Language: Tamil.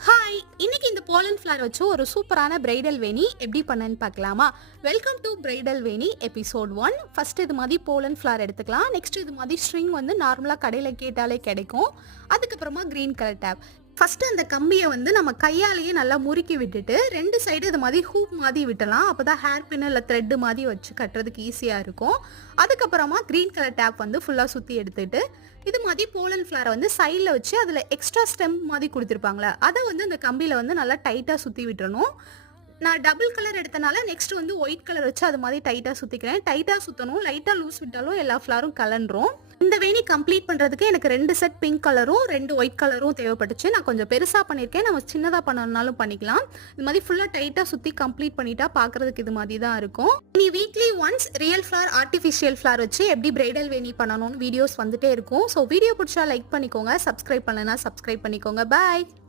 ஹாய்! இன்னைக்கு இந்த போலன் ஃப்ளவர் வச்சு ஒரு சூப்பரான பிரைடல் வேணி எப்படி பண்ணேன்னு பார்க்கலாமா? Welcome to bridal Veni episode 1. First இது மாதிரி போலன் ஃப்ளவர் எடுத்துக்கலாம். நெக்ஸ்ட் இது மாதிரி ஸ்ட்ரிங் வந்து நார்மலாக கடையில் கேட்டாலே கிடைக்கும். அதுக்கப்புறமா க்ரீன் கலர் டேப். ஃபஸ்ட்டு அந்த கம்பியை வந்து நம்ம கையாலேயே நல்லா முறுக்கி விட்டுட்டு ரெண்டு சைடு இது மாதிரி ஹூப் மாதிரி விட்டலாம். அப்போ தான் ஹேர் பின் இல்லை த்ரெட்டு மாதிரி வச்சு கட்டுறதுக்கு ஈஸியாக இருக்கும். அதுக்கப்புறமா க்ரீன் கலர் டேப் வந்து ஃபுல்லாக சுற்றி எடுத்துட்டு இது மாதிரி போலன் ஃப்ளவரை வந்து சைடில் வச்சு அதில் எக்ஸ்ட்ரா ஸ்டெம் மாதிரி கொடுத்துருப்பாங்களே அதை வந்து அந்த கம்பியில் வந்து நல்லா டைட்டாக சுற்றி விட்டுறணும். நான் டபுள் கலர் எடுத்தனால நெக்ஸ்ட் வந்து ஒயிட் கலர் வச்சு அது மாதிரி டைட்டாக சுற்றிக்கிறேன். டைட்டாக சுற்றணும், லைட்டாக லூஸ் விட்டாலும் எல்லா ஃப்ளவரும் கலண்டுரும். இந்த வேணி கம்ப்ளீட் பண்ணுறதுக்கு எனக்கு 2 செட் பிங்க் கலரும் 2 ஒயிட் கலரும் தேவைப்பட்டுச்சு. நான் கொஞ்சம் பெருசாக பண்ணியிருக்கேன், நம்ம சின்னதாக பண்ணணும்னாலும் பண்ணிக்கலாம். இது மாதிரி ஃபுல்லாக டைட்டாக சுற்றி கம்ப்ளீட் பண்ணிட்டா பார்க்குறதுக்கு இது மாதிரி தான் இருக்கும். இனி weekly once real flower artificial flower வச்சு எப்படி பிரைடல் வேணி பண்ணணும்னு வீடியோஸ் வந்துட்டே இருக்கும். ஸோ வீடியோ பிடிச்சா லைக் பண்ணிக்கோங்க, சப்ஸ்கிரைப் பண்ணலன்னா சப்ஸ்கிரைப் பண்ணிக்கோங்க. பாய்.